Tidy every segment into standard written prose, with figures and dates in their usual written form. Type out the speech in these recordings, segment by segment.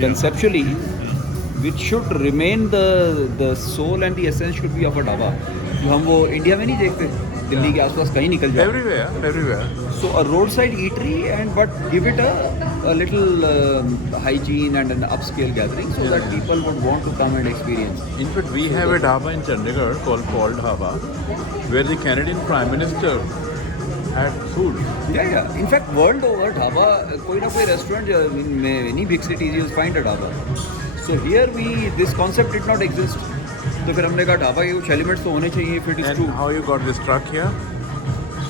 conceptually, which should remain the soul and the essence should be of a dhaba. जो हम वो India में नहीं देखते, दिल्ली के आसपास कहीं निकल जाए. Everywhere. So a roadside eatery but give it a little hygiene and an upscale gathering so that people would want to come and experience. In fact, we have a dhaba in Chandigarh called Paul Dhaba, where the Canadian Prime Minister had food. Yeah. In fact, world over dhaba कोई ना कोई restaurant में any big cities you'll find a dhaba. So here this concept did not exist. तो फिर हमने कहा ढाबा के कुछ elements तो होने चाहिए if it is And true. how you got this truck here?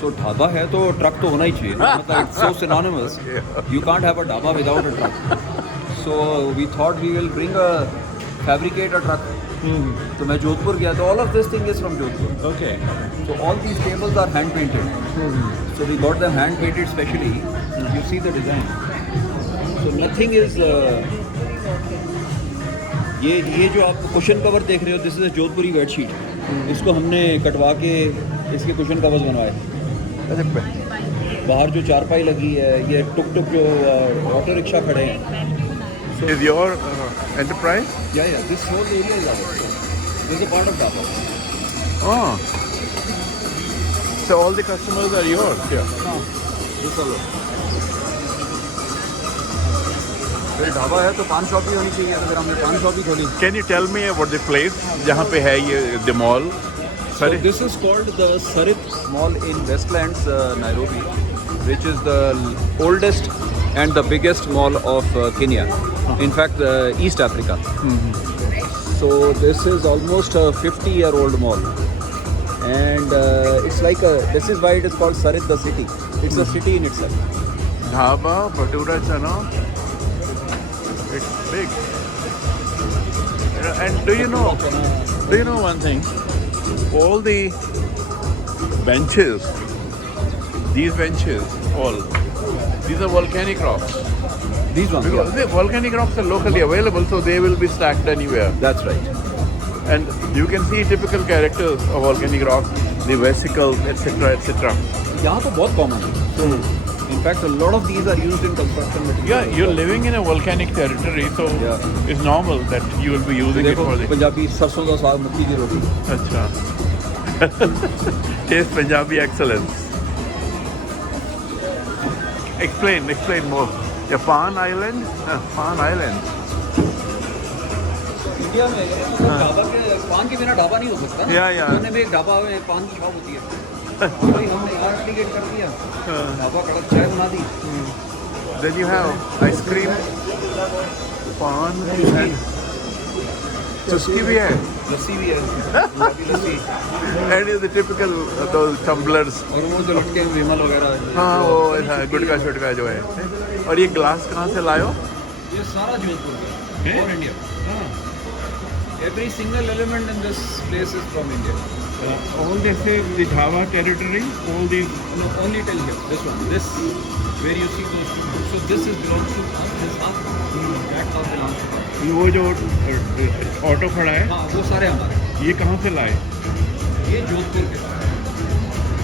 So dhaba है तो ट्रक तो होना ही चाहिए. मतलब it's so synonymous. You can't have a dhaba without a truck. So we thought we will fabricate a truck. तो मैं जोधपुर गया तो all of this thing is from Jodhpur. Okay. So all these tables are hand painted. So we got them hand painted specially. You see the design. So nothing is. ये जो आप cushion cover देख रहे हो, this is Jodhpuri bedsheet. इसको हमने कटवा के इसके कुशन कवर्स बनवाए. बाहर जो चारपाई लगी है, ये टुक जो ऑटो रिक्शा खड़े हैं. Is your enterprise? Yeah. This whole area is ours. This is a part of dhaba. Oh. So all the customers are yours here? हाँ, this all. फिर ढाबा है तो पान शॉप भी होनी चाहिए, तो फिर हमने पान शॉप भी खोली. Can you tell me about the place जहाँ पे है ये the mall? So this is called the Sarit Mall in Westlands, Nairobi, which is the oldest and the biggest mall of Kenya. In fact, East Africa. So this is almost a 50-year-old mall, and it's like this is why it is called Sarit the city. It's a city in itself. Dhaba, Bhatura Chana. It's big. And do you know one thing? All the benches, these are volcanic rocks. These ones. Because the volcanic rocks are locally available, so they will be stacked anywhere. That's right. And you can see typical characters of volcanic rock, the vesicles, etc., etc. यहाँ तो बहुत common है. In fact, a lot of these are used in construction materials. Yeah, you're living in a volcanic territory, so it's normal that you will be using it for the. Punjabi सरसों का साग मक्की की रोटी. अच्छा. Taste Punjabi excellence. Explain more. Fan Island. India में ढाबा के पान के बिना ढाबा नहीं हो सकता. Yeah. खाने में एक ढाबा में पान की शॉप होती है. भाई हमने यहाँ रेप्लिकेट कर दिया. ढाबा कड़क चाय बना दी. Then you have ice cream, pan, and chuski bhi hai. लस्सी भी है. Punjabi lassi. And is the typical those tumblers. और वो जो लटके हैं विमल वगैरह. हाँ वो गुटका शुटका जो है. और ये ग्लास कहाँ से लायो? ये सारा जोधपुर का. और India. Every single element in this place is from India. All this is the Dhaba territory. All these. No, only till here. This one. This where you see those two. So this is belongs to us. This half. That half belongs to us. वो जो auto खड़ा है. हाँ, वो सारे हमारे. ये कहाँ से लाए? ये जोधपुर के.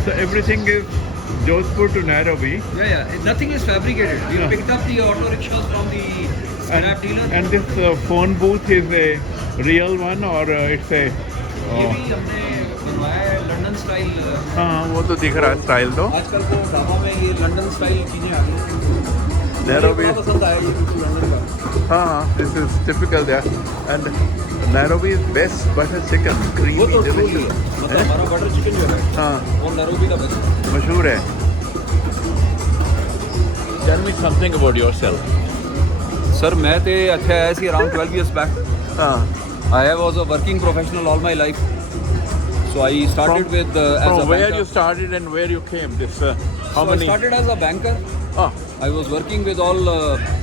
So everything is Jodhpur to Nairobi. Yeah. Nothing is fabricated. We picked up the auto rickshaws from the scrap dealer. And this phone booth is a real one or it's a. ये भी हमने बनवाया है London style. हाँ वो तो दिख रहा है स्टाइल तो. आजकल वो ढाबा में ये लंदन स्टाइल चीजें आ गई. Nairobi. पसंद आया ये लंदन का. हाँ this is typical there. And Nairobi is best butter chicken. Creamy, वो तो ट्रूली है. delicious. मतलब हमारा बटर चिकन जो है हाँ वो नैरोबी का बेस्ट. मशहूर है. Tell me something about yourself. Sir मैं तो अच्छा ऐसे around 12 years back. हाँ. I was a working professional all my life. So I started with as a From where banker. you started and where you came? This how So many? I started as a banker. Ah. I was working with all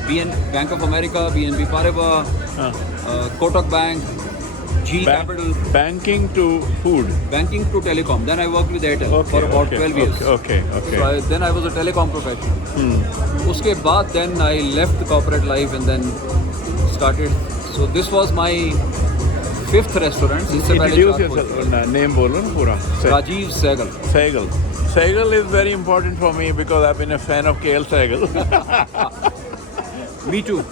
Bank of America, BNP Paribas, Kotak Bank, G Capital. Banking to food. Banking to telecom. Then I worked with Airtel for about 12 years. Okay. So then I was a telecom professional. उसके बाद then I left the corporate life and then started. So this was my 5th restaurant. इससे पहले Introduce 4 yourself. खोले. Name बोलो ना पूरा. Rajiv Sehgal. Sehgal is very important for me because I've been a fan of KL Sehgal. Me too.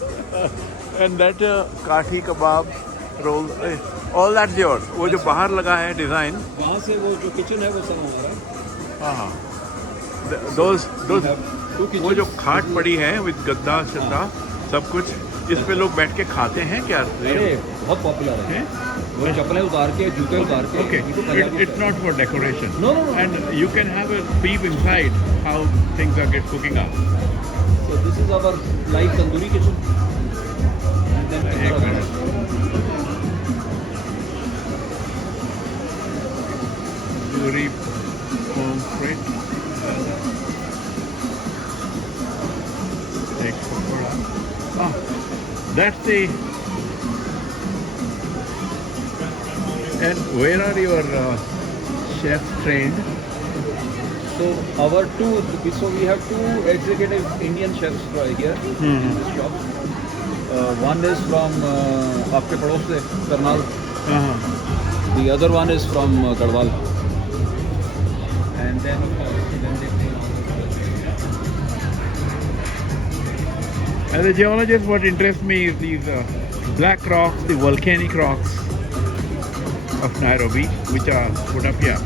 And that काठी kebab roll, all that's yours. वो जो बाहर लगा है डिजाइन, वहाँ से वो जो किचन है वो सब हमारा है। हाँ, those Two kitchens. वो जो खाट पड़ी है विद गद्दा शद्दा सब कुछ, इस पे लोग बैठ के खाते हैं क्या? अरे बहुत पॉपुलर है। हैं? वो चप्पलें उतार के, जूते उतार के, Okay, इनको Punjabi it's not for decoration. No, no, no. And you can have a peep inside how things are get cooking up. So this is our live tandoori kitchen. And then एक kitchen मिनट. Tandoori pomfret. एक pakora. Ah, that's the. And where are your chefs trained? So our we have two executive Indian chefs here in this shop. One is from आपके पड़ोस से Karnal. The other one is from Garhwal. And then As a geologist, what interests me is these black rocks, the volcanic rocks of Nairobi, which are put up here.